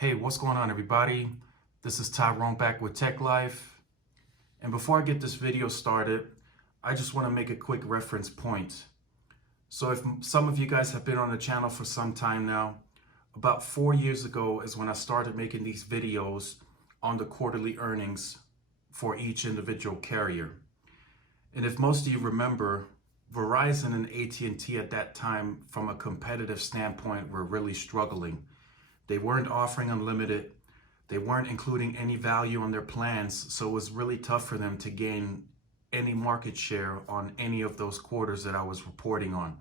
Hey, what's going on, everybody? This is Tyrone back with Tech Life. And before I get this video started, I just want to make a quick reference point. So if some of you guys have been on the channel for some time now, about 4 years ago is when I started making these videos on the quarterly earnings for each individual carrier. And if most of you remember, Verizon and AT&T at that time, from a competitive standpoint, were really struggling. They weren't offering unlimited. They weren't including any value on their plans. So it was really tough for them to gain any market share on any of those quarters that I was reporting on.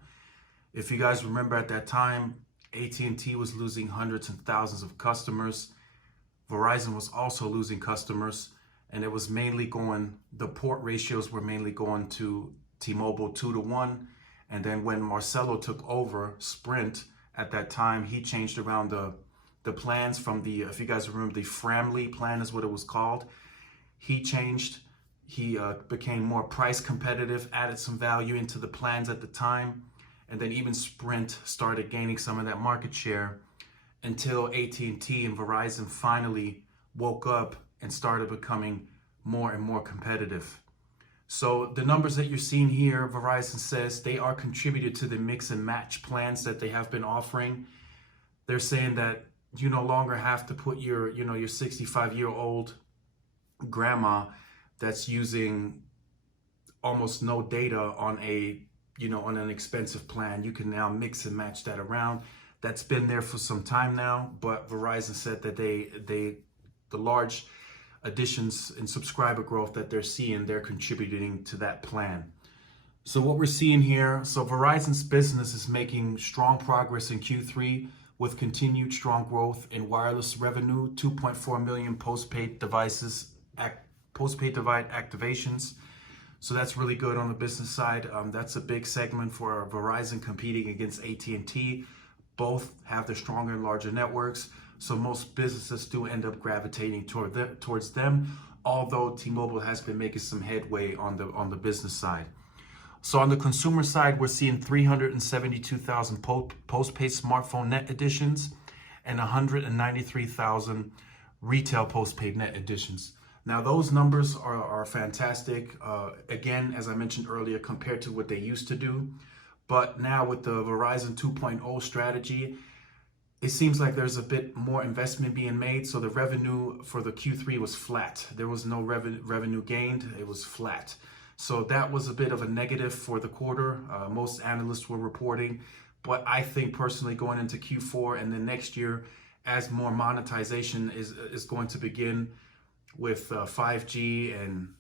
If you guys remember at that time, AT&T was losing hundreds and thousands of customers. Verizon was also losing customers, and it was mainly going, the port ratios were mainly going to T-Mobile 2-1. And then when Marcelo took over Sprint at that time, he changed around the plans from the, if you guys remember, the Framley plan is what it was called. He changed, he became more price competitive, added some value into the plans at the time. And then even Sprint started gaining some of that market share until AT&T and Verizon finally woke up and started becoming more and more competitive. So the numbers that you're seeing here, Verizon says they are contributed to the mix and match plans that they have been offering. They're saying that you no longer have to put your 65-year-old grandma that's using almost no data on on an expensive plan. You can now mix and match that around. That's been there for some time now, but Verizon said that the large additions in subscriber growth that they're seeing, they're contributing to that plan. So what we're seeing here, so Verizon's business is making strong progress in Q3 with continued strong growth in wireless revenue, 2.4 million postpaid device activations. So that's really good on the business side. That's a big segment for Verizon competing against AT&T. Both have the stronger and larger networks. So most businesses do end up gravitating towards them, although T-Mobile has been making some headway on the business side. So on the consumer side, we're seeing 372,000 postpaid smartphone net additions and 193,000 retail postpaid net additions. Now those numbers are fantastic. Again, as I mentioned earlier, compared to what they used to do. But now with the Verizon 2.0 strategy, it seems like there's a bit more investment being made. So the revenue for the Q3 was flat. There was no revenue gained. It was flat. So that was a bit of a negative for the quarter. Most analysts were reporting. But I think personally going into Q4 and then next year, as more monetization is going to begin with 5G and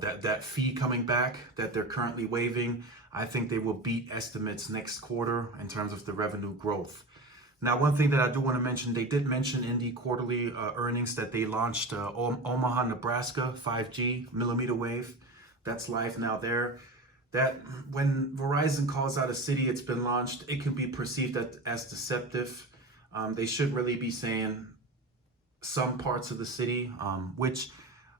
that fee coming back that they're currently waiving, I think they will beat estimates next quarter in terms of the revenue growth. Now, one thing that I do want to mention, they did mention in the quarterly earnings that they launched Omaha, Nebraska 5G millimeter wave. That's live now there. That when Verizon calls out a city it's been launched, it can be perceived as deceptive. They should really be saying some parts of the city, which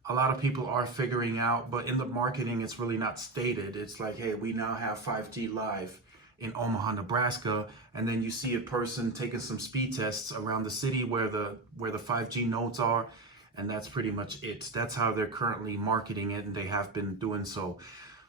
a lot of people are figuring out, but in the marketing, it's really not stated. It's like, hey, we now have 5G live in Omaha, Nebraska, and then you see a person taking some speed tests around the city where the 5G nodes are, and that's pretty much it. That's how they're currently marketing it, and they have been doing so.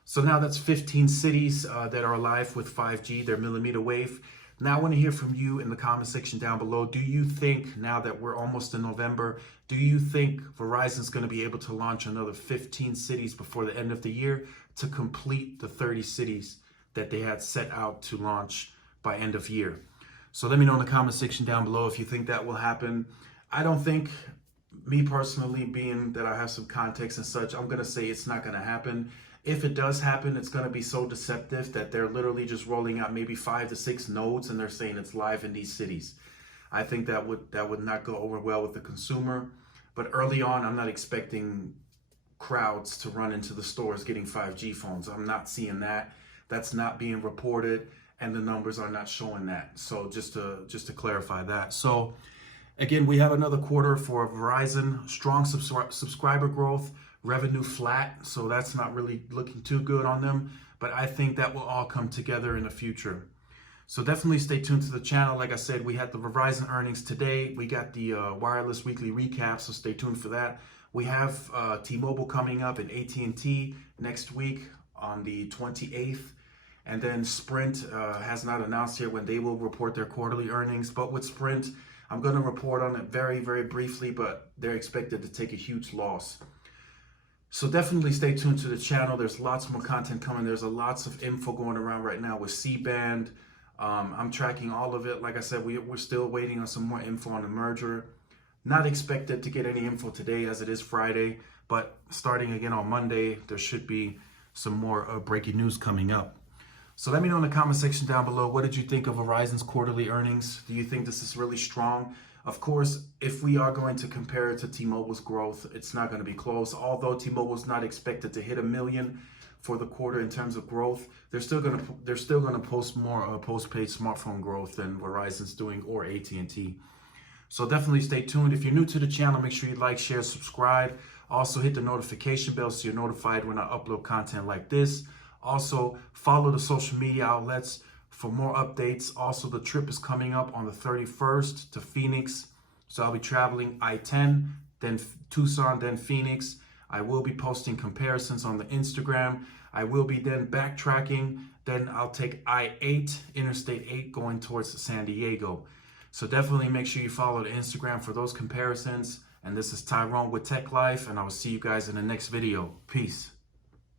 So now that's 15 cities that are live with 5G, their millimeter wave. Now I want to hear from you in the comment section down below. Do you think, now that we're almost in November, do you think Verizon's going to be able to launch another 15 cities before the end of the year to complete the 30 cities that they had set out to launch by end of year? So let me know in the comment section down below if you think that will happen. I don't think, me personally, being that I have some context and such, I'm going to say it's not going to happen. If it does happen, it's going to be so deceptive that they're literally just rolling out maybe 5 to 6 nodes and they're saying it's live in these cities. I think that would not go over well with the consumer. But early on, I'm not expecting crowds to run into the stores getting 5G phones. I'm not seeing that. That's not being reported, and the numbers are not showing that. So just to clarify that. So again, we have another quarter for Verizon, strong subscriber growth, revenue flat. So that's not really looking too good on them, but I think that will all come together in the future. So definitely stay tuned to the channel. Like I said, we had the Verizon earnings today. We got the wireless weekly recap, so stay tuned for that. We have T-Mobile coming up and AT&T next week on the 28th. And then Sprint has not announced yet when they will report their quarterly earnings. But with Sprint, I'm going to report on it very, very briefly, but they're expected to take a huge loss. So definitely stay tuned to the channel. There's lots more content coming. There's lots of info going around right now with C-band. I'm tracking all of it. Like I said, we're still waiting on some more info on the merger. Not expected to get any info today as it is Friday, but starting again on Monday, there should be some more breaking news coming up. So let me know in the comment section down below, what did you think of Verizon's quarterly earnings? Do you think this is really strong? Of course, if we are going to compare it to T-Mobile's growth, it's not going to be close. Although T-Mobile's not expected to hit 1 million for the quarter in terms of growth, they're still going to post more postpaid smartphone growth than Verizon's doing, or AT&T. So definitely stay tuned. If you're new to the channel, make sure you like, share, subscribe. Also hit the notification bell so you're notified when I upload content like this. Also, follow the social media outlets for more updates. Also, the trip is coming up on the 31st to Phoenix. So I'll be traveling I-10, then Tucson, then Phoenix. I will be posting comparisons on the Instagram. I will be then backtracking. Then I'll take I-8, Interstate 8, going towards San Diego. So definitely make sure you follow the Instagram for those comparisons. And this is Tyrone with Tech Life, and I will see you guys in the next video. Peace.